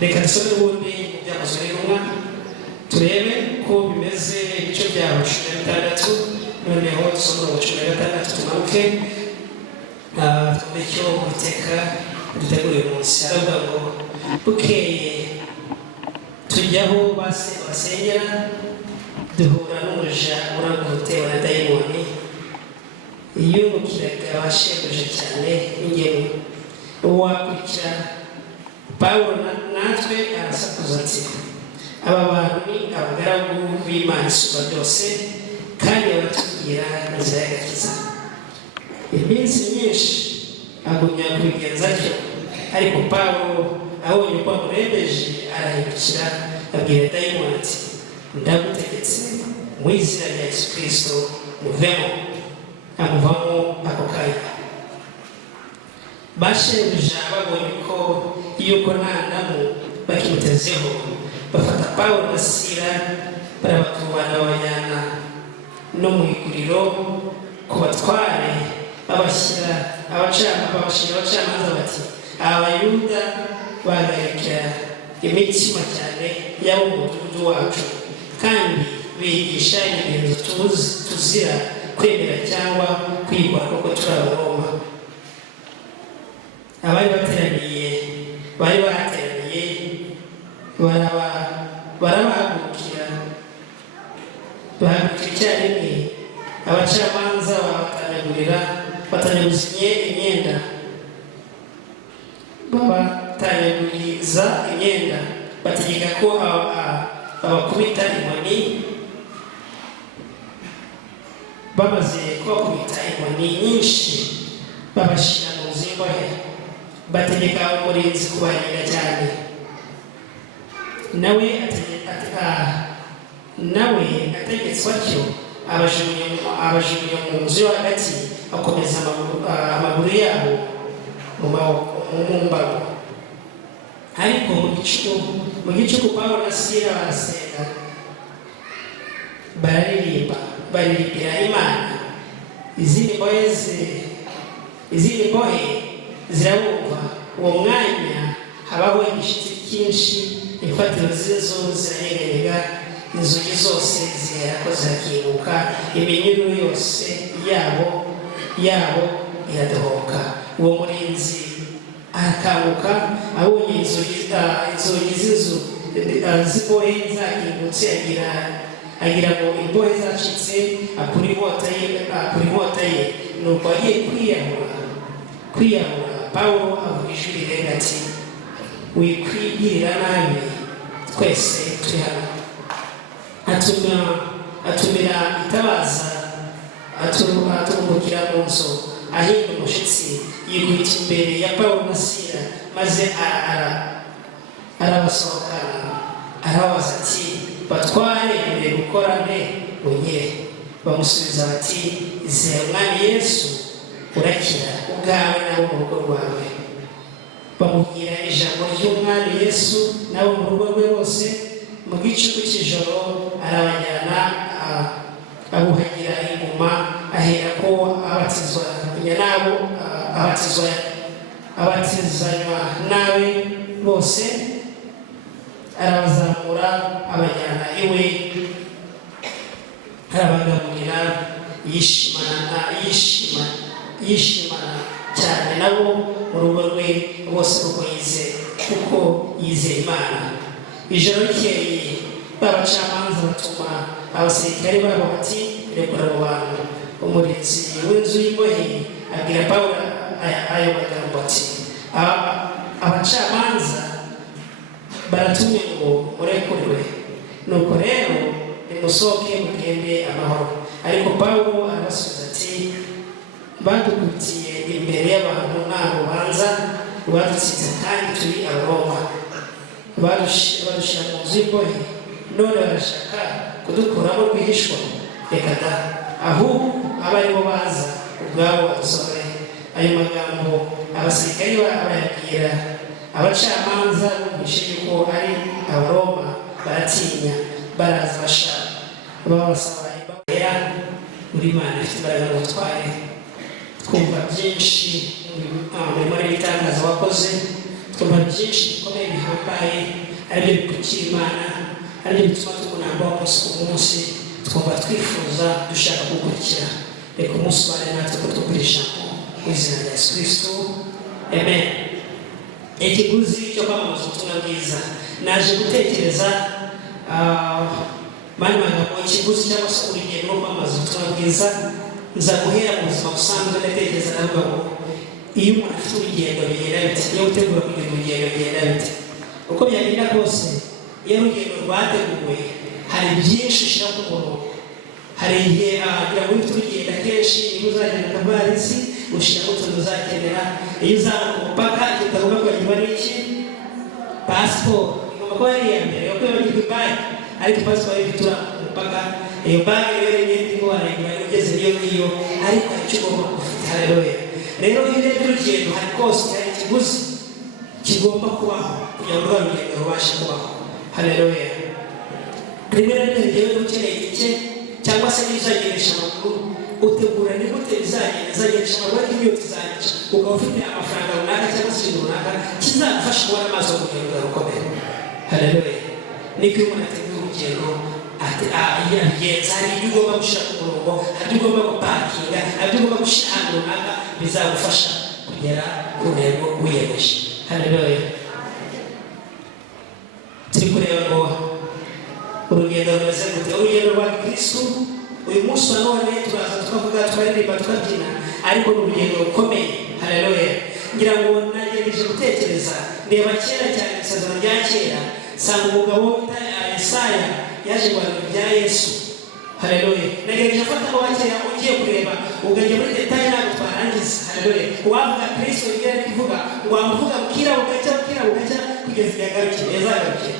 reka dusome ubundi byakozwe n'intumwa turebe ko bimeze ibice byaho 16 noneho dusome 16 tumanuke twumve Uwiteka duteguriye umunsi. Aravuga ngo bukeye tujyaho basengera duhura n'umuja uragutewe na dayimoni yungukiraga abasheguje cyane n'ingemu. Uwakurikira Pawulo natwe arasakuza ati aba bantu ni abagaragu b'Imana Isumba byose kandi baratubwira inzira y'agakiza. Iminsi myinshi agumya kubigenza atyo, ariko Pawulo abonye ko amurebeje arahindukira abwira dayimoni ati ndagutegetse mu izina rya Yesu Kristo muvemo. Amuvamo ako kanya. Bashebuja babonye ko yuko nta ndamu bakimutezeho, bafata Pawulo na Sila barabakubana babajyana no mu iguriro ku batware babashyira abacamanza bati abayuda bagarika imitima cyane y'abo mu mudugudu wacu kandi bigisha imigenzo tuzira kwemera cyangwa kwigwa kuko turi Abaroma. Abari bateraniye barabahagurukira icyarimwe. Abacamanza batanyaguriza imyenda babatanyaguriza imyenda bategeka ko babakubita inkoni. Bamaze kubakubita inkoni nyinshi babashyira mu nzu y'imbohe, bategeka umurinzi kubarinda cyane. Nawe ategetswe atyo abajugunya mu nzu yo hagati, akomeza amaguru yabo mu mbago. Ariko mu gicuku Pawulo na Sila barasenga baririmbira Imana. Izindi mbohe zirabumva. Uwo mwanya habaho igishitsi cyinshi, imfatiro z'inzu ziranyeganyega, inzugi zose ziherako zirakinguka, iminyururu yose yabo iradohoka. Uwo murinzi arakanguka abonye inzugi z'inzu z'imbohe zakingutse, agira ngo imbohe zacitse, akura inkota ye. Nuko agiye kwiyahura Pawulo avuga ijwi rirenga ati wikwigirira nabi, twese turi hano. Atumira itabaza atumbukira mu nzu, ahinda umushyitsi yikubita imbere ya Pawulo na Sila, maze arabasohokana arababaza ati batware mbere gukora nte bunyere. Bamusubiza bati izere Umwami Yesu urakira ubwawe nabo mu rugo rwawe. Bamubwira ijambo ry'Umwami Yesu nabo mu rugo rwe bose. Mu gicuku cy'ijoro arabajyana abuhagira inguma, aherako abatizanywa nawe bose arabazamura abajyana iwe, arabagaburira yishimana cyane nabo mu rugo rwe bose kuko yizeye Imana. Ijoro rikeye babacamanza batuma abasirikare babo bati rekura abo bantu. Umurinzi w'inzu y'imbohe abwira Pawulo ayo magambo ati abacamanza baratumye ngo murekurwe, nuko rero nimusohoke mugende amahoro. Ariko Pawulo arabasubiza ati badukubitiye imbere y'abantu nta rubanza badutsinze kandi turi Abaroma. Badushyira mu nzu y'imbohe, none barashaka kudukuramo rwihishwa. Reka da, ahubwo aba aribo baza ubwabo badusohore. Ayo magambo abasirikari barayabwira abacamanza, bumvishe yuko ari Abaroma, baratinya baraza babasaba imbabazi muri Imana ifite imbaraga n'ubutware. Twumva byinshi muri ibitangaza wakoze, twumva byinshi bikomeye bihambaye aribyo bikurikira Imana, aribyo bituma tumunamba umunsi ku munsi, twumva twifuza dushaka gukurikira. Reka umunsi ubane natwe ko tugurisha mu izina rya Yesu Kristo, amen. Ikiguzi cyo kwamamaza ubutumwa bwiza, naje gutekereza mani magambo ikiguzi cyangwa se urugendo rwo kwamamaza ubutumwa bwiza. Nza guhera mu buzima busanzwe ndatekereza navuga ngo iyo umuntu afite urugendo bigenda bite, iyo utegura kugira urugendo bigenda bite. Uko byagenda kose iyo urugendo rwateguwe hari byinshi ushyira ku murongo. Hari igihe kugira ngo ufite urugendo akenshi niba uzagenda akavarisi ushyiramo utuntu uzakenera. Iyo uzamuka umupaka kitagomba kwagirwa n'iki? Pasiporo igomba kuba ari iya mbere yo kwibagirwa ibage, ariko pasiporo ifite umupaka. Iyo bage rero n'indi ngwara igomba ugeze niyo ariko icyo ugomba gufite. Haleluya. Rero iyo urebye urugendo hari kose hari ikiguzi kigomba kubaho kugira ngo urugendo rubashe kubaho. Haleluya. Rimwe na rimwe rero ukeneye iki cyangwa se nizageresha amakuru utegura ni gute bizageresha amakuru y'ibyo tuzagisha, ukaba ufite amafaranga runaka cyangwa se ikintu runaka kizagufasha kubona amaso yo kugenda rukomeye. Haleluya. Niko iyo umuntu ategura urugendo yagenza hari ibyo ugomba gushyira ku murongo, hari ibyo ugomba gupakinga, hari ibyo ugomba gushyira ahantu runaka bizagufasha kugera ku ntego wiyemeje. Haleluya. Turi kureba ngo urugendo rumeze gute, urugendo rwa Kristo. Uyu munsi wa none turaza tukavuga twaririmba tukabyina, ariko ni urugendo rukomeye. Haleluya. Ngira ngo nagerageje gutekereza ndeba kera cyane isezerano rya kera, sanga umugabo wita Yesaya yaje guhanura ibya Yesu. Haleluya. Nagerageje gufata abo bakera ugiye kureba ugajya muri detaye ntabwo twarangiza. Haleluya. Uwavuga Kristo ibyo ari kuvuga ngo amuvuga bukira bugacya kugeza igihe agarukira yazagarukira.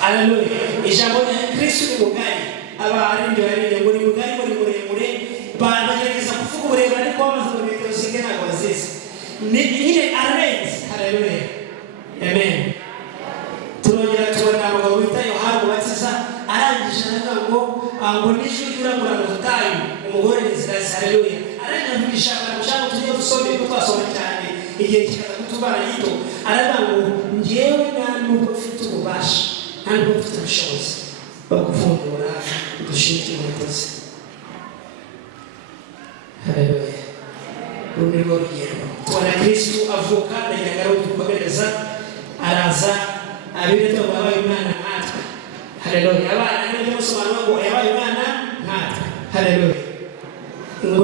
Haleluya. Ijambo rya Kristo ni mugari, abarindi barinde ngo ni mugari ngo ni muremure, bagerageza kuvuga uburebure ariko bamaze mu metero zinge ntabwo bazizi. Nyine arenze. Haleluya. Amen. Turongera tubona umugabo wita Yohana Umubatiza arangije aravuga ngo n'ijwi ry'uramura mu butayu umugore n'inzira ze. Haleluya. Arangije avugisha abantu cyangwa tujye dusome kuko twasoma cyane igihe kikaza kutubara gito. Aravuga ngo njyewe nta nubwo mfite ububasha, nta nubwo mfite ubushobozi bwo kuvundura udushinge umugozi. Haleluya. Rundi rwo rugendo tubona Kristo avuka ndagira ngo dukomereza araza abireta ngo yabaye umwana nkatwe. Haleluya. Abana n'ibyo musobanura ngo yabaye umwana nkatwe. Haleluya. Ngo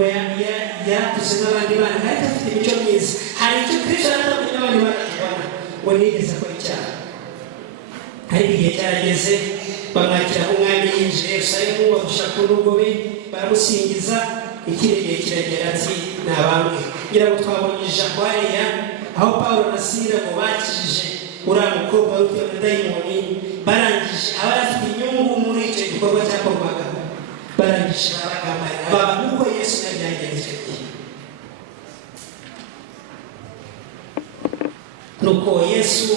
yatuze n'abandi bana kandi afite imico myiza. Hari icyo Kristo yaratandukanye n'abandi bana tubona ngo nigeze akora icyaha. Hari igihe cyarageze bamwakira nk'umwami yinjiye Yerusalemu bamushaka urugobe baramusingiza. Ikindi gihe kiragera ati ni abamwe. Ngira ngo twabonye ijambo hariya aho Pawulo na Sila ngo bakijije uriya mukobwa w'utewe na dayimoni, barangije abari afite inyungu muri icyo gikorwa cyakorwaga, barangije baragambarira baba nk'uko Yesu yabyagenje icyo gihe. Nuko Yesu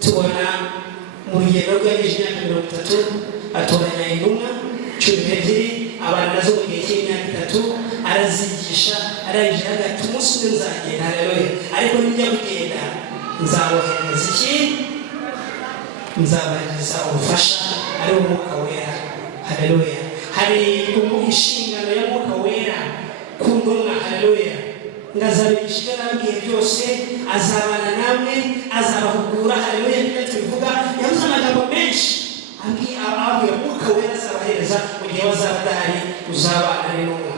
tubona mu rugendo rwe yagejeje imyaka 30 atoranya intumwa 12 abantu nazo mu gihe cy'imyaka 3 arazigisha. Arangije agati umunsi umwe nzagenda. Haleluya. Ariko nijya kugenda nzabohereza iki? Nzabohereza ubufasha ari umwuka wera. Haleluya. Hari inshingano ya mwuka wera ku ntumwa. Haleluya. Ngazabigisha nabwiye byose, azabana namwe, azabahugura. Haleluya. Nibyo tubivuga. Yavuze amagambo menshi ababwira mwuka wera azabahereza mu gihe bazaba badahari, uzabana n'intumwa.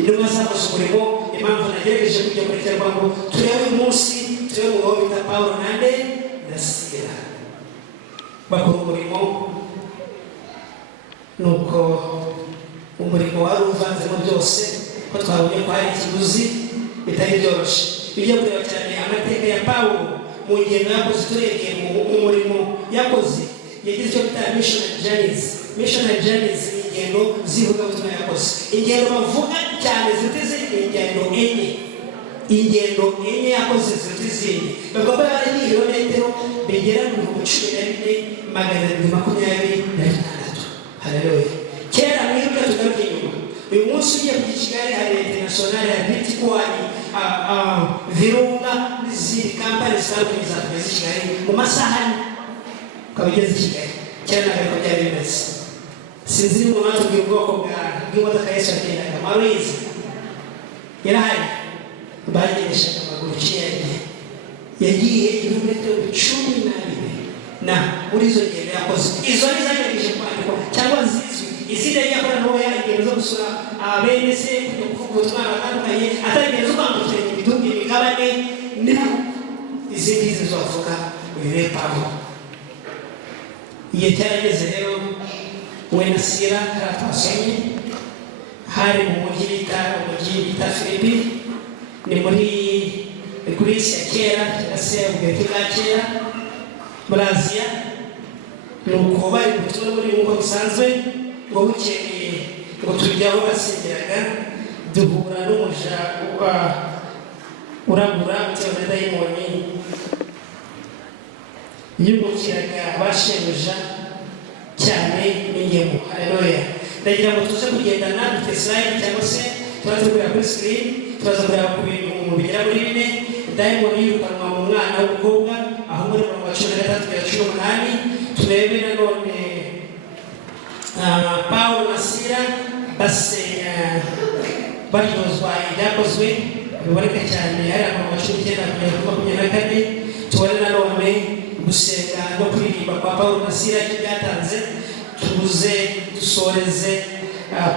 Intumwa zakoze umurimo. Impamvu nagerageje kujya muri terwa ngo turebe uyu munsi turebe umugabo bita Pawulo nande na Sila bakora umurimo. Nuko umurimo wari uvanzemo byose ko twabonye ko hari ikiguzi bitari byoroshye. Bijya kureba cyane amateka ya Pawulo mu ngendo yakoze, turebye mu murimo yakoze yagize icyo bita missionary journeys ni ingendo z'ivugabutumwa yakoze. Ingendo bavuga cyane ziteze ingendo enye yakoze ziteze bavuga ko ari ibirometero bigera mu 14,726. Haleluya. Kera mwibuka tugaruke inyuma. Uyu munsi ugiye ku Kigali hari international ya Bitcoin Virunga izindi kampani zitandukanye zatugeze i Kigali mu masaha ane ukaba ugeze i Kigali. Kera ntabwo byari bimeze. Sinzi niba mwatubwiye ubwoko bw'imodoka Yesu yagendaga Maruizi yarahari bagendeshaga amaguru yagiye ibirometero 12 na muri izo ngendo yakoze. Izo ni zagerageje kwandikwa cyangwa zizwi. Izindi yakora n'uwo ingendo zo gusura abene se kujya kuvuga ubutumwa batandukanye atari ingendo zo kwambukiranya imidugudu imigabane niho izindi zizovuga uyu Pawulo. Igihe cyarageze rero we na Sila twasomye hari mu mujyi bita Filipi, ni muri Greece ya kera cyangwa se ubwenge bwa kera muri Aziya. Nuko bari gutura muri nk'uko bisanzwe ngo bukeye ngo tujya aho basengeraga duhura n'umuja uragura bitewe na dayimoni yimukiraga bashebuja cyane n'ingemu. Haleluya. Ndagira ngo tuze kugendana dufite slide cyangwa se turatubwira kuri screen, turaza kureba ku bintu bigera muri 4. Dayimoni yirukanwa mu mwana w'umukobwa aho muri 13-18. Turebe nanone Pawulo na Sila basenya baryozwa ibyakozwe biboneka cyane hari amagambo 19-24. Tubone nanone gusenga no kuririmba kwa Pawulo na Sila byatanze tubuze dusoreze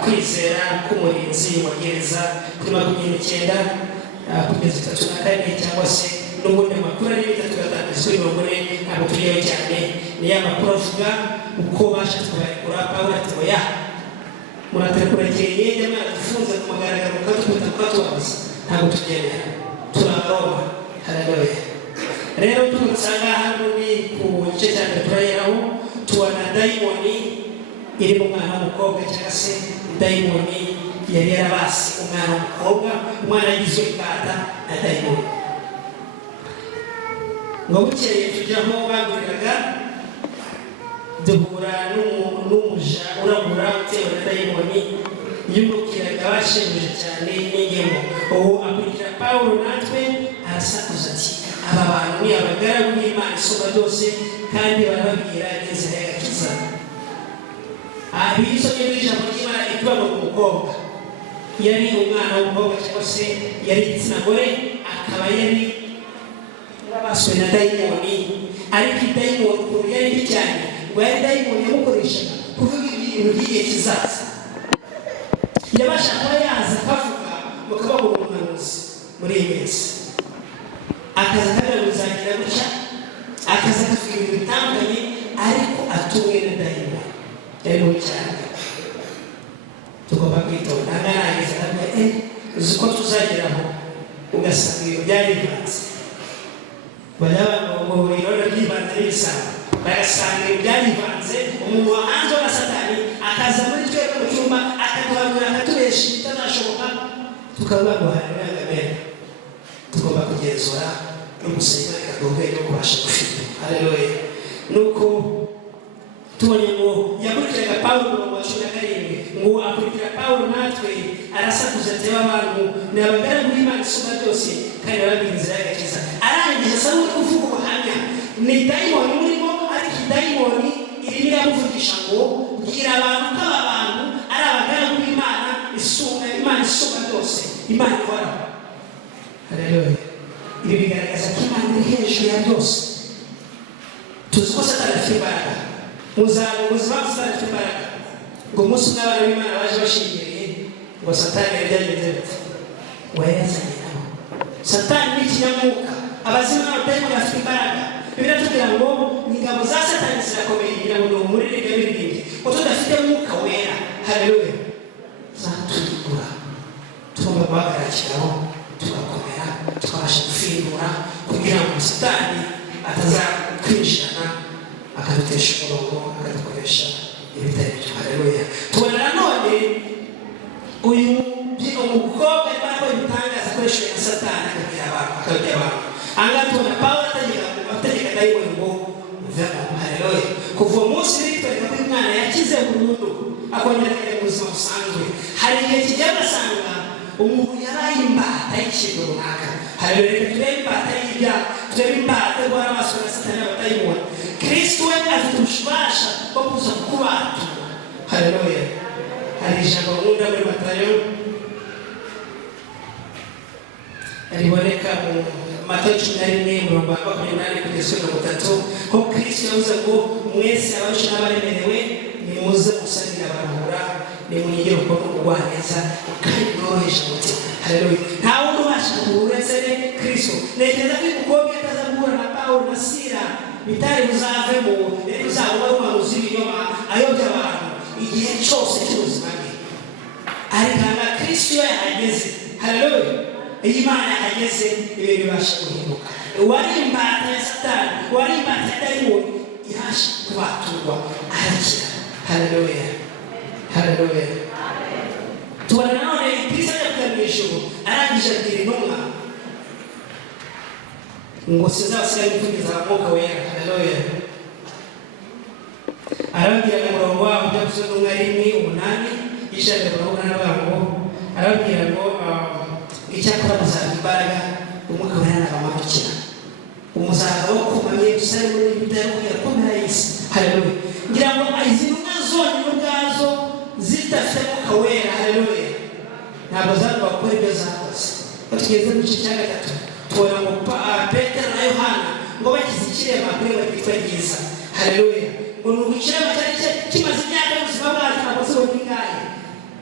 kwizera k'umurinzi wa gereza kuri 29 kugeza 34 cyangwa se n'ubundi amakuru ari 3 muri ntabwo turiyeho cyane. Ni ya makuru avuga uko bashatse kubarekura. Pawulo ati oya muratakurekeye nyamara dufunze ku magaragaro ukatukuta ukatubaza ntabwo tugendera turabaroma. Haleluya. Rero tumusanga hano ni ku gice cya mbere turayeraho tubona dayimoni iri mu mwana w'umukobwa cyangwa se dayimoni yari yarabasi umwana w'umukobwa, umwana yagizwe imbata na dayimoni. Ngo bukeye tujyaho baguriraga duhura n'umuja uragura utewe na dayimoni yimukiraga bashimije cyane n'ingemu. Ubu akurikira Pawulo natwe arasakuza ati aba bantu ni abagaragu b'Imana isumba byose kandi barababwira inzira y'agakiza. Abisomye n'ijambo ry'Imana ikuba mu mukobwa yari umwana w'umukobwa cyangwa se yari igitsina gore, akaba yari baswe na dayimoni. Ariko dayimoni ukuntu yari mbi cyane ngo yari dayimoni yamukoreshaga kuvuga ibintu by'igihe kizaza. Yabasha kuba yaza akavuga bakaba umuhanuzi muri iyi minsi, akaza kabira bizagira gutya, akaza akavuga ibintu bitandukanye ariko atumwe na dayimoni. Yari mubi cyane. Tugomba kwitonda. Ntarangiza ntabwo uzi ko tuzageraho ugasanga ibintu byarivanze. Ngo ibirori byivanze n'ibisambo bagasanga ibintu byarivanze. Umuntu wahanze wa Satani akaza muri twebwe mu cyumba akaduhanura akaturesha ibitazashoboka tukavuga ngo haleluya. Tugomba kugenzura no gusenya akagobe no kubasha gufita. Haleluya. Nuko tubonye ngo yakurikiraga Pawulo mu 17 ngo akurikira Pawulo natwe arasakuza ati abantu ni abagaragu b'Imana isumba byose kandi barabwira inzira y'agakiza. Arangije asa n'ukuvuga ubuhamya ni dayimoni murimo, ariko dayimoni irimo iramuvugisha ngo bwira abantu ko aba bantu ari abagaragu b'Imana isumba byose, Imana ihoraho. Haleluya. Ibi bigaragaza ko Imana iri hejuru ya byose. Tuzi ko Satani afite imbaraga. Ubuzima Satani afite imbaraga. Ngo umunsi umwe abana b'Imana baje bashingereye ngo Satani yagenze bite wayazanye nabo. Satani ni ikinyamwuka, abazimu n'abadayimoni bafite imbaraga. Bibiliya itubwira ngo ingabo za Satani zirakomeye kugira ngo umurire n'ibindi ko tudafite umwuka wera. Haleluya. Zatugura tugomba guhagarikiraho tugakomera tukabasha gufindura kugira ngo Satani atazakwinjirana akadutesha umurongo akadukoresha ibitari byo. Haleluya. Tubona nanone uyu umukobwa ariko ibitangaza akoresheje na Satani akabwira abantu. Ahangaha tubona Pawulo ategeka dayimoni ngo uvemo. Haleluya. Kuva uwo munsi bitwereka ko umwana yakize burundu akongera akajya mu buzima busanzwe. Hari igihe kijya ugasanga umuntu yaraye imbata y'ikintu runaka. Haleluya. Turebe imbata y'ibyaha, turebe imbata yo guhora amaso na Satani n'abatayibona. Kristo we afite ububasha bwo kuza kubatura. Haleluya. Hari ijambo nkunda muri Matayo riboneka mu Matayo 11:28-30, ho Kristo yavuze ngo mwese abasha n'abaremerewe nimuze musabira abaruhura, nimunyigire ukuntu urwaneza kandi noroheje umutima. Haleluya. Nta wundi ubasha kuruhura uretse Kristo. Ntekereza ko umukobwa ataza guhura na Pawulo na Sila bitari buzavemo, rero uzaba umuhanuzi w'ibinyoma ayobya abantu igihe cyose cy'ubuzima bwe. Ariko Kristo iyo yahageze, haleluya, iyi Imana yahageze, ibintu bibasha guhinduka. Wari imbata ya Satani, wari imbata ya dayimoni, ibasha kubaturwa arakira. Haleluya. Haleluya. Tubona none Kristo yavuye mu ijuru arangije abwira intumwa ngo sizabasigaye gutumiza Mwuka Wera. Haleluya. Arabwira mu murongo waho byavuze n'umwe 8 ijana n'abantu, arabwira ngo icyakora muzaba imbaraga Umwuka Wera n'abamanukira, umuzaba wo kumanye usare muri bitari kuyakomera y'isi. Haleluya. Ngira ngo izi ntumwa zonyine ubwazo zidafite Mwuka Wera, haleluya, ntabwo zagomba gukora ibyo zakoze. Tugeze mu gice cya 3 tubona ngo Petero na Yohana ngo bakize ikirema kuri batwitwa ryiza. Haleluya. Ngo n'ubukirema cyari kimaze imyaka y'ubuzima bwacu ntabwo zibonekaye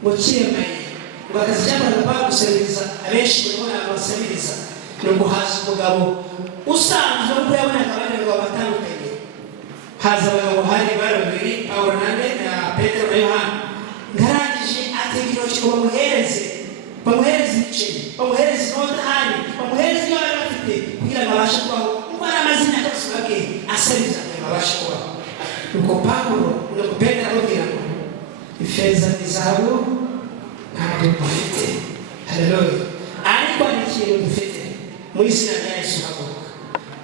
ngo kiremaye, ngo akazi cyamaze bagusabiriza abenshi ngo abasabiriza. Nubwo haza umugabo usanzwe ubwo yabonaga abandi bagabo batandukanye, haza abagabo hari babiri, Pawulo na Petero na Yohana. Ngarangije atega intoki ngo bamuhereze ibiceri, bamuhereze inota hari, bamuhereze ibyo bari bafite kugira ngo abashe kubaho, kuko ari amazina y'ubuzima bwe asabiriza kugira ngo abashe kubaho. Nuko Pawulo na Petero arababwira ngo ifeza n'izahabu ntabwo dufite. Haleluya. Ariko hari ikintu dufite, mu izina rya Yesu haguruka.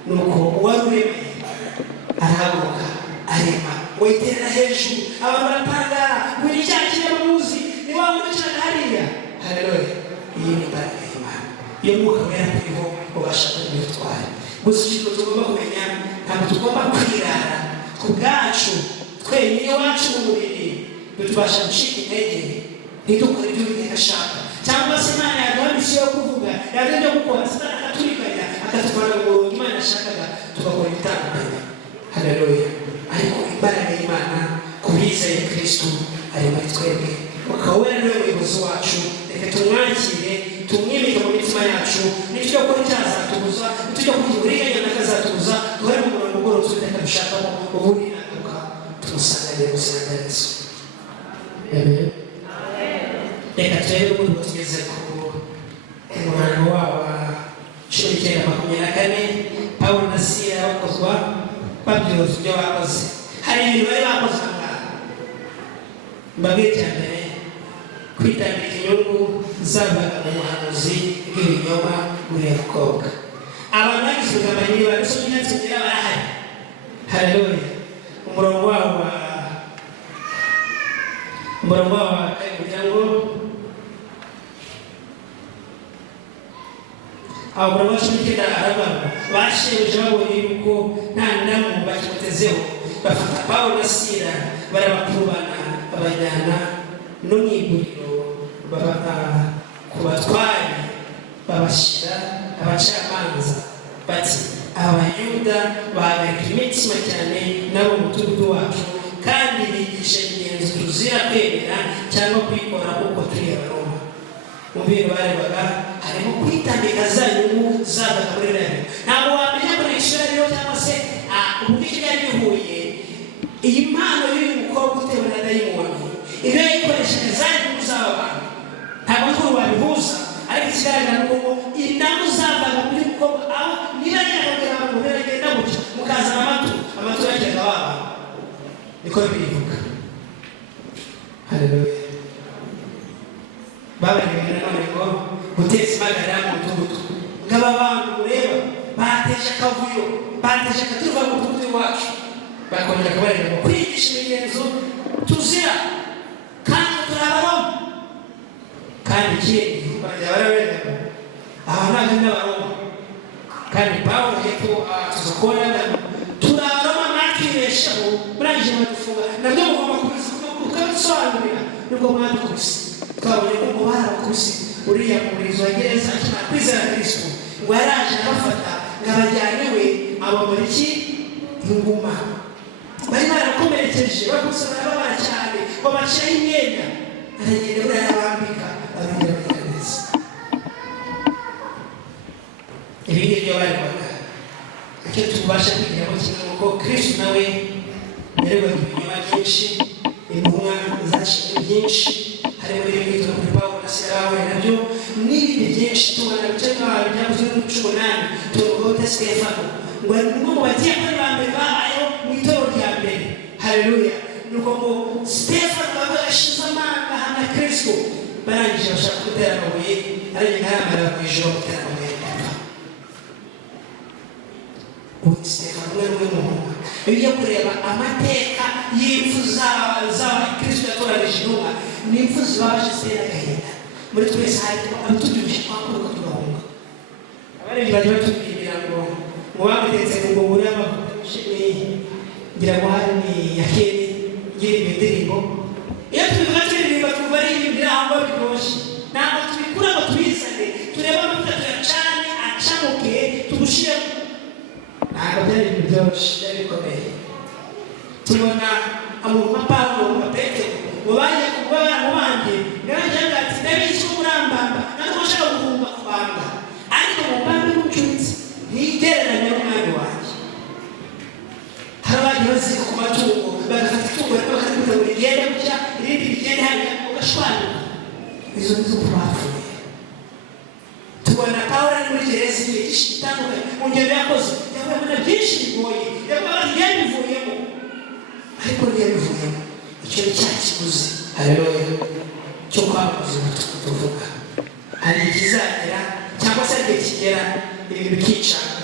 Nuko uwari uremeye arahaguruka arema, ngo yiterera hejuru, abantu baratangara, buri cyaha kinyamuzi ni wa wundi ucana hariya. Haleluya. Iyi ni imbaraga y'Imana, iyo Mwuka Wera turiho ubasha kubitwara. Gusa ikintu tugomba kumenya, ntabwo tugomba kwirara ku bwacu twenyine iwacu mu mubiri bitubasha gucika intege ntidukore ibyo Uwiteka ashaka, cyangwa se Imana yaduha misiyo yo kuvuga, yaduha ibyo gukora, Satani akaturiganya akatuvana mu murongo Imana yashakaga tugakora ibitandukanye. Haleluya. Ariko imbaraga y'Imana ku bizeye Kristo ari muri twebwe. Mwuka Wera niwe muyobozi wacu, reka tumwakire, tumwimike mu mitima yacu. Nitujya gukora icyazatubuza, nitujya kugira uburiganya n'akazatubuza, duhore mu murongo ugororotse Uwiteka dushakamo, ubundi nagaruka tumusanganire mu izina rya Yesu. Amen. Reka turebe ubundi tugeze ku murongo wa 19:24. Pawulo na Sila bakozwa babyoza ibyo bakoze. Hari ibintu bari bakoze ngaha. Mbabwire cya mbere, kwitambika inyungu zabaga mu buhanuzi bw'ibinyoma muri Yakobo. Abantu bagize ubugambanyi barusha imyatsikira barahari. Haleluya. Umurongo wa kugira ngo abagabo bashimikira aravuga basheje babonye yuko nta ndamu bakimutezeho, bafata Pawulo na Sila barabakurubana babajyana no mu iguriro, ku batwari babashyira abacamanza bati Abayuda bahagarika imitima cyane nabo mu mudugudu wacu, kandi bigisha ingenzi tuzira kwemera cyangwa kwikora kuko turi Abaroma. Mu bintu barebaga harimo kwitambika za nyungu zabaga muri rero. Ntabwo wamenya ko n'ishuri cyangwa se uburyo yari bihuye iyi mpano y'uyu mukobwa utewe na dayimoni, ibyo yayikoresheje za nyungu z'abantu ntabwo turi wabihuza. Ariko ikigaragara ni uko indamu zabaga muri mukobwa aho niba nyakabwira abantu biragenda gutya mukazana amatu yajyaga waba niko bivuga. Haleluya. Babarengera none ngo guteza impagarara mu mudugudu, ngaba abantu mureba bateje akavuyo, bateje akaturuva mu mudugudu wacu, bakongera kubarengera ngo kwigisha imigenzo tuzira kandi turi Abaroma. Kandi ikindi barabera abana n'abaroma kandi Paulo yeko tuzokora turaroma makibeshaho burangije badufunga nabyo mugomba kubisobanurira nubwo mwandukuse twabonye ko mubara kusi uriya murizo wagereza kwizera Kristo ngo yaraje abafata ngabajyaniwe abamuriki inguma bari barakomerekeje bakusana babara cyane babacaye imyenda aragenda barabambika abagera neza ibindi byo bari baka icyo tubasha kugira ngo kimwe ko Kristo nawe yareba ibinyoma byinshi intumwa zaciye byinshi hari muri bito kuri Paulo na Sirawe nabyo n'ibindi byinshi tubona bice n'abantu byavuze mu 18 tuvuga Stefano ngo ngo bagiye muri bambere babayo mu itoro rya mbere haleluya nuko ngo Stefano bagashiza amanga hana Kristo barangije bashaka kutera amabuye ariko ntaramara ku ijoro kutera amabuye Stefano n'umuhungu iyo kureba amateka y'imfu za Kristo yatoranije intumwa n'imfu zaje ziteragahita muri twese hari abatujumisha kwakuruka tugahunga abari baje batubwira ngo mubamutetse ngo buri abakushimye ngira ngo hari ni yakene ngiri indirimbo iyo tubivuga turirimba tuvuga ari ibintu aho bikoshi ntabwo tubikura ngo tubisane tureba mutatu cyane acamuke tugushire ntabwo byari ibintu byoroshye byari bikomeye tubona amuruma Paulo na Petero wabaye kubara mu bandi nganje ngati ndabizi kurambamba nako bashaka guhumba kubanga ariko mu bambe n'ucyutse ntigereranya n'umwana wanjye harabandi bazi ku matungo bagafata itungo bakakubita buri genda gucya irindi bigende hariya ugashwana izo nizo twafuye tubona Paulo ari muri gereza igihe gitandukanye mu ngendo yakoze yavuye na byinshi bigoye yavuye yabivuyemo ariko yabivuyemo icyo cyakiguze haleluya cyo kwamuza tuvuga hari ikizagera cyangwa se igihe kigera ibintu bikicanga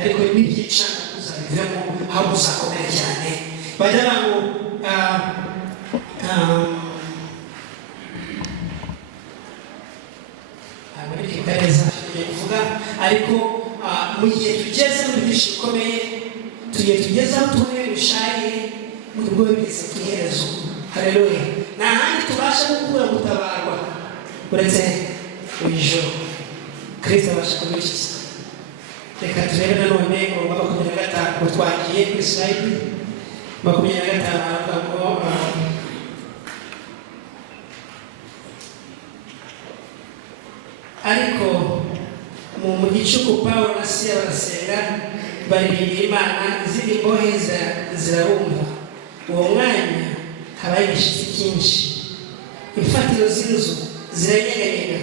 ariko n'ibyicanga uzabivamo aho uzakomera cyane bajya ngo muri kigareza kuvuga ariko mu gihe tugeze mu byinshi bikomeye tugiye tugeze aho tubone bishaye mu rwo bigeze ku iherezo haleluya nta handi tubasha gukura gutabarwa uretse ijoro Kristo abasha kubikiza reka turebe nanone ngo 25 twagiye kuri slide 25 aravuga ngo ariko mu gicuku Paulo na Sila barasenga baririmbira Imana izindi mbohe zirabumva uwo mwanya habaye igishitsi cyinshi imfatiro z'inzu ziranyeganyega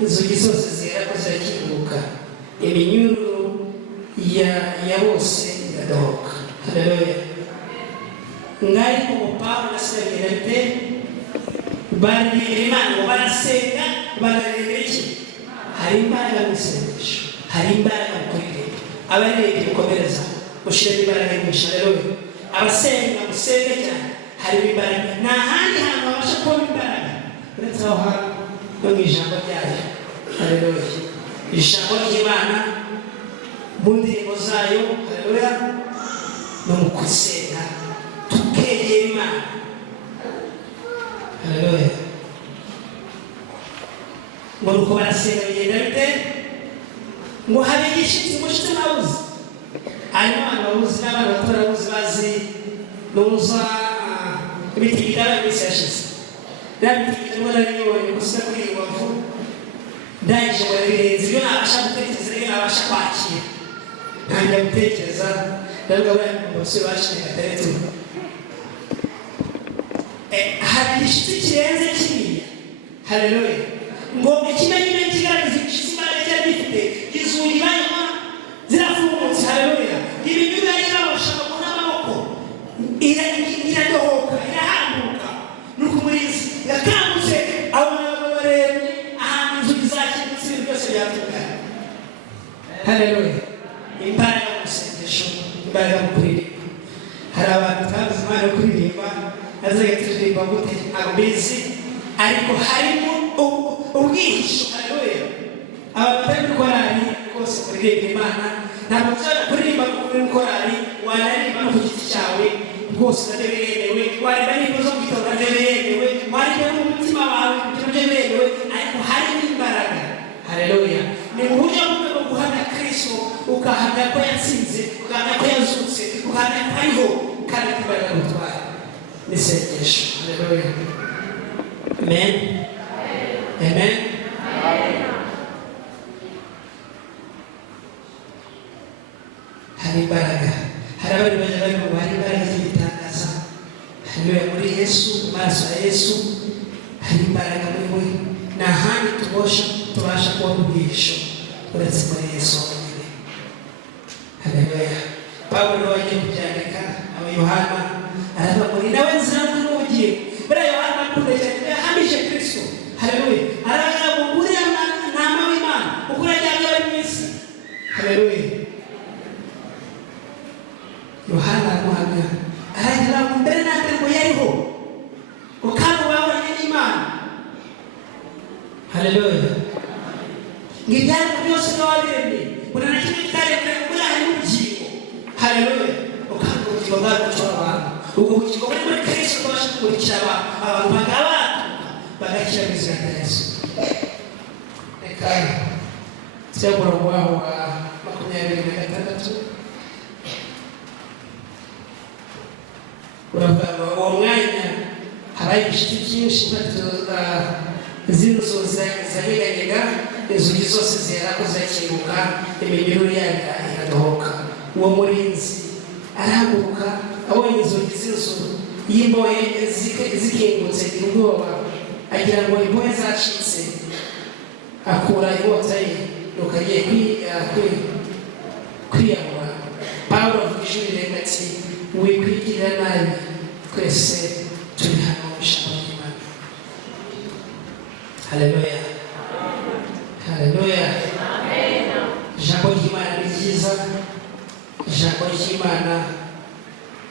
inzugi zose zera ko zirakinguka iminyururu ya bose iradohoka haleluya ngari ko Paulo na Sila birate baririmbira Imana barasenga baririmbira iki hari imbaraga mu isengesho hari imbaraga mu kuririmba abaririmbyi gukomereza gushira imbaraga nyinshi haleluya abasenga musenge cyane hari imbaraga nta handi hantu babasha kubona imbaraga uretse aho hantu no mu ijambo ryayo haleluya ijambo ry'Imana mu ndirimbo zayo haleluya no mu gusenga tukegera Imana haleluya ngo nuko barasenga bigenda bite ngo habe igishitsi mushitse nawuzi arimo abantu babuzi n'abana batarabuzi bazi nuza ibiti bitara bisashize ndabiti kimwe n'ibonye gusa kuri wavu ndaje ngo birenze iyo nabasha gutekereza iyo nabasha kwakira ntangira gutekereza ndavuga bari mu basore bashinga ataretse hari igishitsi kirenze kiriya haleluya ngo ikimenyane kigaragaza igishitsi imbaraga cyari gifite izuri bayama zirafungutse haleluya ibinyuga y'abasha kubona amaboko iradohoka irahambuka nuko umurizi yakangutse abona barebe ahantu inzugi zakingutse byose byatungana haleluya imbaraga mu sengesho imbaraga mu kuririmba hari abantu bazi Imana kuririmba azaga turirimba gute abizi ariko harimo ubwihisho haleluya abatari muri korali rwose kuririmba Imana ntabwo ushobora kuririmba muri korali wanaririmba no ku giti cyawe rwose nabyo biremewe, wareba n'ingo zo kwitanga nabyo biremewe, wareba n'umutima wawe ibyo nabyo biremewe, ariko harimo imbaraga. Haleluya! Ni mu buryo bwo guhamya Kristo, ugahamya ko yatsinze, ugahamya ko yazutse, ugahamya ko ariho kandi imbaraga gutwara n'isengesho. Haleluya! Amen. Amen. Hari imbaraga, hari abandi bari mu bari imbaraga z'ibitangaza. Haleluya! Muri Yesu, mu maso ya Yesu hari imbaraga muri we, nta handi tubasha kubona ubwihisho uretse muri Yesu wenyine. Haleluya! Pawulo wagiye kubyandika Yohana aravuga ngo ni nawe nzira n'ubugingo. Buriya Yohana akunda cyane yahamije Kristo. Haleluya! aravuga ngo uriya ntama w'Imana ukuri ajyanye bari mu isi. Haleluya! Yohana aramuhamya aragira ngo mbere na mbere ngo yariho ukaba wabonye n'Imana. Haleluya! Ngibyari byose n'ababiremye kuna na kimwe kitaremwe kuri hari ubugingo. Haleluya! ukaba ubugingo bw'abantu ubwo bugingo buri muri Kristo bwabasha kumurikira abantu bagakira mu izina rya Yesu. Reka tujya wa 26 uravuga uwo mwanya habaye ibishiti byinshi z'inzu zanyeganyega, inzugi zose zihera ko zakinguka, iminyururu yayo iradohoka. Uwo murinzi arahaguruka abonye inzugi z'inzu y'imbohe zikingutse ubwoba, agira ngo imbohe zacitse, akura inkota ye nuko agiye kwiyahura. Pawulo avuga ijwi rirenga ati wikwigirira nabi, twese turi hano mu ijambo ry'Imana. Haleluya! Haleluya! Ijambo ry'Imana ni ryiza, ijambo ry'Imana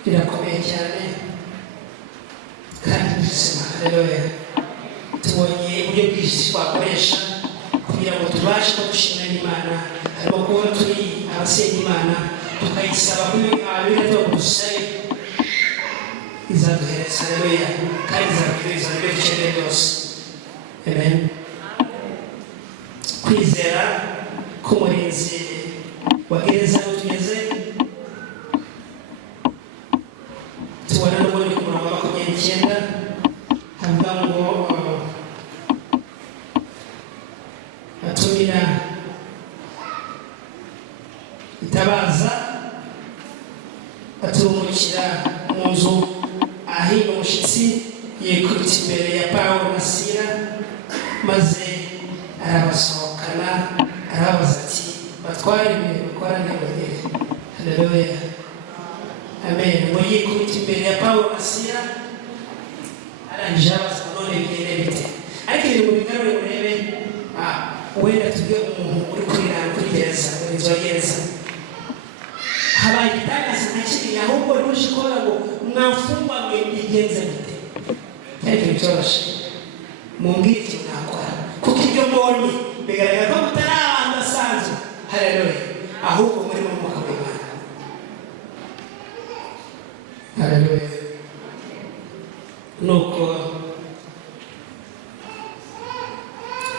rirakomeye cyane kandi rizima. Haleluya! Tubonye uburyo bwinshi twakoresha kugira ngo tubashe gushimira Imana, harimo kuba turi abasenga Imana tukayisaba kuri abiri dusabe izaduhereza. Haleluya! kandi izabwiriza ibyo dukeneye byose. Amen. Kwizera k'umurinzi wa gereza tugeze tubona n'ubundi ku murongo wa 29 havuga ngo atumira itabaza aturumukira mu nzu ahinda umushyitsi, yikubita imbere ya Pawulo na Sila maze arabasohokana arabaza ati batware ibintu bikora n'abagere. Haleluya! Amen. Ngo yikubita imbere ya Pawulo na Sila arangije abaza none bigende bite. Ariko ibintu mu bigarure murebe wenda tubwe umuntu uri kuri gereza, umurinzi wa gereza, habaye igitangaza nta kiriya, ahubwo ntuje kubona ngo mwafungwa mwe bigenze bite. Ariko byoroshye mumbwire ikintu nakora, kuko ibyo mbonye bigaragara ko mutari abantu basanzwe. Haleluya! ahubwo muri mu mwuka w'Imana. Haleluya! nuko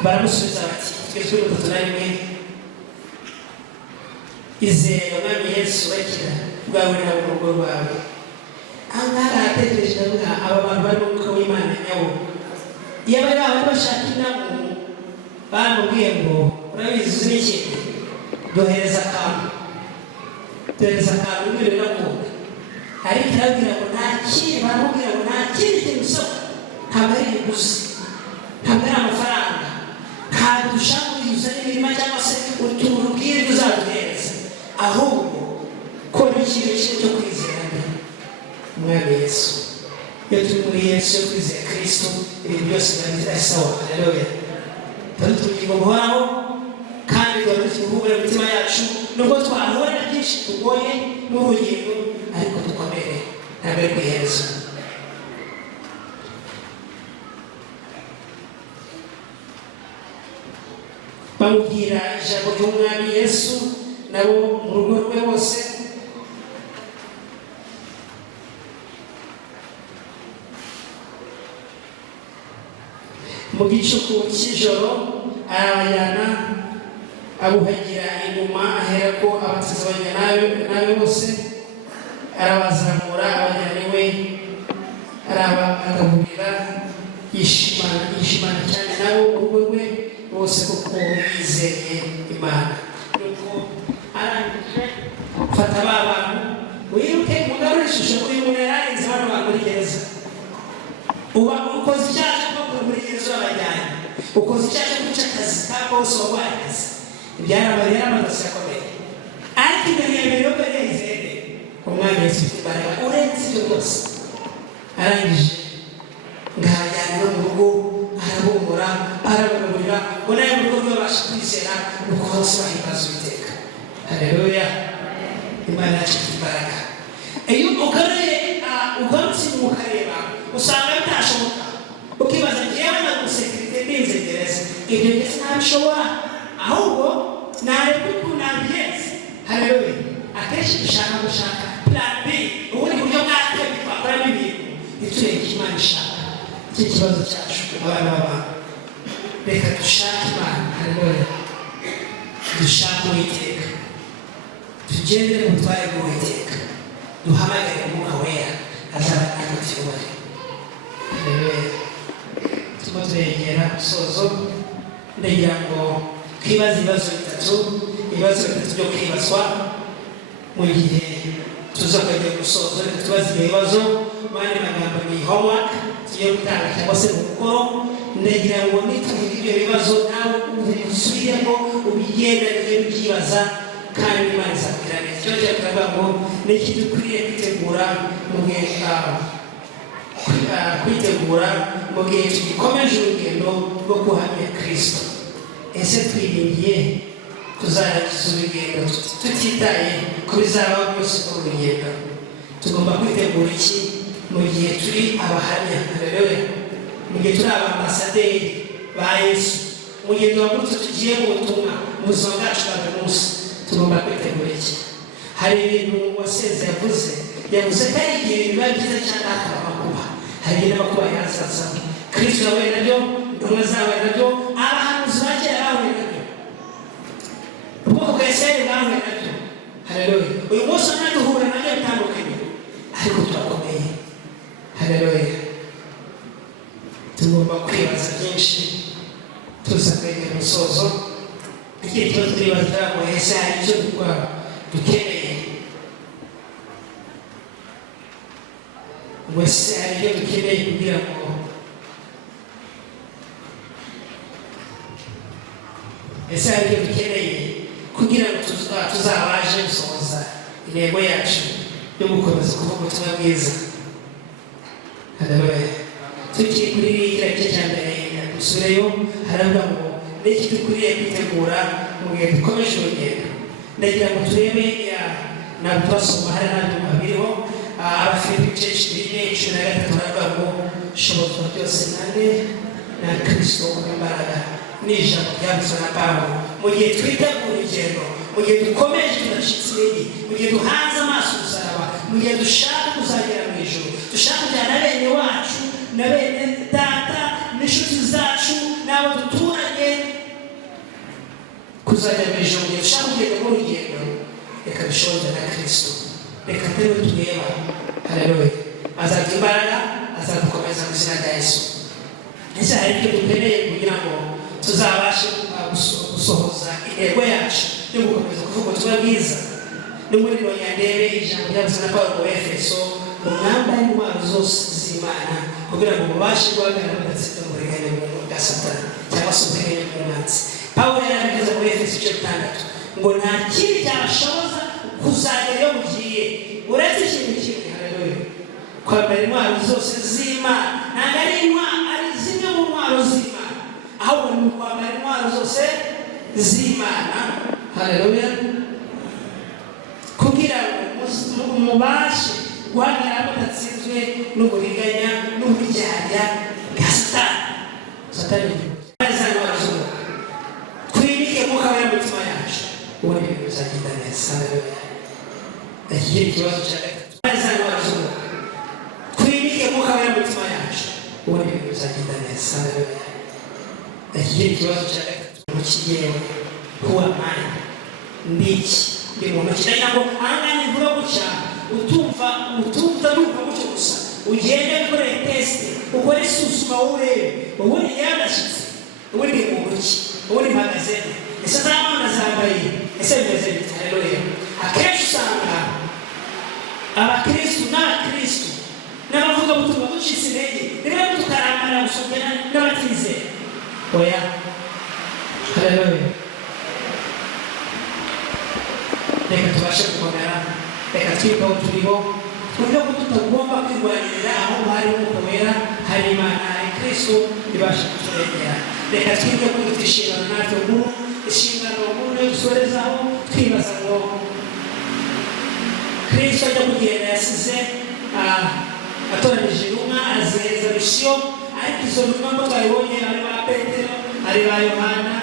baramusubiza bati twese rimwe izere umwami Yesu bakira bwawe na urugo rwawe. Ahangaha hatekereje aba bantu bari mu mwuka w'Imana nyawo. Iyo bari abantu bashaka inama bamubwiye ngo urabizi n'iki, dohereza akantu mbere nakunda. Ariko arabwira ngo nta kindi, baramubwira ngo nta kindi kintu usaba, ntabwo ari ibiguzi, ntabwo ari amafaranga, ntabwo dushaka kuyuza n'imirima cyangwa se utuntu bw'ibyo uzaduhereza, ahubwo kora ikintu kimwe cyo kwizera umwami Yesu. Iyo turi muri Yesu, yo kwizera Kristo, ibintu byose biba sawa. Haleluya! turi tugiye guhoraho kandi tuguhumura imitima yacu, nubwo twahura byinshi tugoye n'ubugingo, ariko dukomere ntabwo ari kwiheza. bamubwira ijambo ry'umwami Yesu nabo mu rugo rwe bose. Mu gicuku cy'ijoro arabajyana abuhagira inyuma, aherako abatizanya nabe bose, arabazamura abajyana iwe, arabagaburira, yishimana cyane nabo mu rugo rwe bose kuko bizeye Imana. Nuko arangije fata ba bantu wiruke mugarure ishusho kuri umuntu yarinze bano bantu muri gereza. Uba ukoze icyaha cyo kuba muri gereza wabajyanye, ukoze icyaha cyo guca akazi ka bose wabaye akazi, ibyarabaye amadosiye akomeye. Ariko imbere ya mbere yo mbere yizeye umwami Yesu ufite imbaraga urenze ibyo byose. Arangije ngahajyana no mu rugo, arabumura, arabagaburira, ngo nawe mu rugo rwe babasha kwizera nuko bose bahimbaza Uwiteka. Haleluya. Imana yacu ifite imbaraga. Iyo ugarutse inyuma ukareba usanga bitashoboka, ukibaza njyewe na gusekirite ndinze gereza, ibyo ndetse ntabishobora, ahubwo nareba ukuntu nabigenza. Haleluya. Akenshi dushaka plan B, ubundi buryo bwatwe twakoramo ibintu biturenge Imana ishaka. Iki kibazo cyacu abana b'abantu, reka dushake Imana. Haleluya. Dushake Uwiteka, tugendere mu butware bw'Uwiteka, duhamagare Umwuka Wera azabana natwe. Haleluya. Turimo turengera umusozo, ndagira ngo twibaze ibibazo bitatu byo kwibazwa mu gihe tuza kujya gusoza. Reka tubaze ibyo bibazo, mani magambo ni homework tugiye gutanga cyangwa se umukoro. Ndagira ngo nitugira ibyo bibazo nawe usubiremo ubigendane ubyibaza, kandi Imana izakubwira neza. Icyo gihe turavuga ngo ni iki dukwiriye kwitegura mu gihe tugikomeje urugendo rwo guhamya Kristo. Ese twiringiye kuzarangiza urugendo tutitaye ku bizabaho byose ku rugendo? Tugomba kwitegura iki mu gihe turi abahamya? Haleluya. Mu gihe turi abambasaderi ba Yesu, mu gihe duhagurutse tugiye mu butumwa mu buzima bwacu bwa buri munsi, tugomba kwitegura iki? Hari ibintu Uwaseze yavuze ko ari igihe biba byiza cyane hakaba amakuba. Hari n'amakuba yazaza. Kristo yahuye nabyo, intumwa zahuye nabyo, abahanuzi ba kera bahuye nabyo, ubwoko bwa Isirayeli bwahuye nabyo. Haleluya. Uyu munsi duhura nabyo bitandukanye, ariko turakomeye. Haleluya. Tugomba kwibaza byinshi tuza kwegera umusozo. Ikindi kibazo turibaza ngo ese hari icyo dukeneye? Wese hari ibyo dukeneye kugira ngo tuzabashe gusohoza intego yacu yo gukomeza kuvuga ubutumwa bwiza. Haleluya. Tukiri kuri kiriya gice cya mbere dusubireyo, haravuga ngo n'iki dukwiriye kwitegura mu gihe dukomeje urugendo. Ndagira ngo turebe ntabwo twasoma hari n'andi biriho Abafilipi ibice 13 haravuga ngo shobozwa byose na Kristo imbaraga. Ni ijambo ryavuzwe na Pawulo. Mu gihe twitegura urugendo, mu gihe dukomeje tudacitse intege, mu gihe duhanze amaso umusaraba, mu gihe dushaka kuzagera mu ijuru, dushaka kujyana na bene wacu na bene data n'inshuti zacu n'abo duturanye kuzajya mu ijuru. Mu gihe dushaka kugenda mu rugendo, reka dushobozwe na Kristo. Reka rero tureba. Haleluya. Azaduha imbaraga, azadukomeza mu izina rya Yesu. Ese hari ibyo dukeneye kugira ngo tuzabashe gusohoza intego yacu yo gukomeza kuvuga ubutumwa bwiza? Ni muri Rwanyandebe ijambo ryavuzwe na Pawulo mu Efeso, ngo mwambare intwaro zose z'Imana kugira ngo mubashe guhagarara mudatsinda mu buriganya bwa Satani cyangwa se uburiganya bw'umwanzi. Pawulo yarabivuze muri Efeso 6 ngo nta kindi cyabashoboza kuzagera iyo mugiye uretse ikintu kimwe. Haleluya. Kwambara intwaro zose z'Imana. Ntabwo ari zimwe mu ntwaro z'Imana, ahubwo ni kwambara intwaro zose z'Imana. Haleluya. Kugira ngo mubashe guhagarara mudatsinzwe n'uburiganya n'uburyarya bwa Satani. Twimike Igihe ikibazo cya gatatu bazana barazuba twimike muka ya mutima yacu ubundi bizagenda neza. Igihe ikibazo cya gatatu mu kigewe kuwa mani ndiki ndi mu ntoki ntabwo ahanganye vuba guca utumva numva guca gusa ugende gukora test ukore isuzuma urebe ubundi yarashitse ubundi mu ntoki ubundi mpagaze ese zamana zambaye ese bimeze bite. Haleluya. Akenshi usanga abakristu n'abakristu n'abavuga butumwa ducitse intege rero tukarangana gusogera n'abatize oya. Haleluya. Reka tubashe gukomera, reka twibuke aho turiho, twumve ko tutagomba kwirwanirira aho hari gukomera, hari Imana, hari Kristo ibasha kuturengera. Reka twibuke ko dufite inshingano natwe nkuru, inshingano nkuru yo dusorezaho twibaza ngo Kristo ajya kugenda yasize atoranije intumwa azihereza misiyo, ariko izo ntumwa ngo twayibonye ari ba Petero, ari ba Yohana,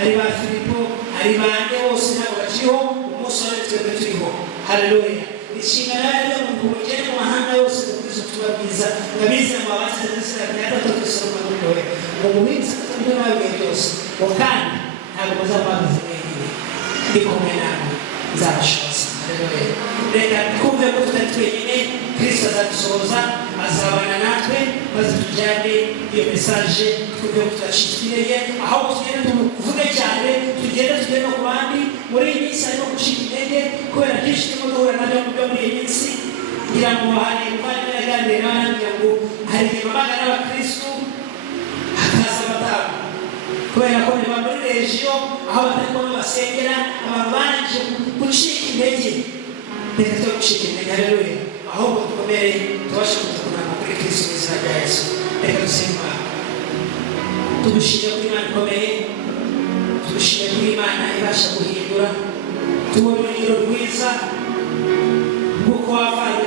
ari ba Filipo, ari ba Ande bose ntabwo bakiriho umusore twebwe turiho. Haleluya. Inshingano yo mu kugenda mu mahanga yose kugize ubutumwa bwiza ngabize mu babatiza n'izina rya Data twisoma muri we mu buhinzi n'ibyo babiye byose ngo kandi ntabwo muzababize mwenyine ndi kumwe namwe nzabashoboza. Haleluya. Reka twumve ko tutari twenyine, Kristo azadusohoza, azabana natwe maze tujyane iyo mesaje, twumve ko tudacika intege ahubwo tugende tuvuge cyane, tugende no ku bandi. Muri iyi minsi harimo gucika intege kubera byinshi turimo duhura nabyo muri iyi minsi, ngira ngo hari umuvandimwe yaganiriye n'abandi ngo hari igihe babagana n'abakristu hakaza abatamu kubera ko niba muri regiyo aho batari kubona basengera abantu barangije gucika intege. Reka tujye gucika intege. Haleluya. ahubwo dukomere tubashe kuzakunama kuri Kristo mu izina rya Yesu. Reka dusenge. Tugushimire kuri Imana ikomeye, tugushimire kuri Imana ibasha guhindura, tubone urugero rwiza rw'uko wavanye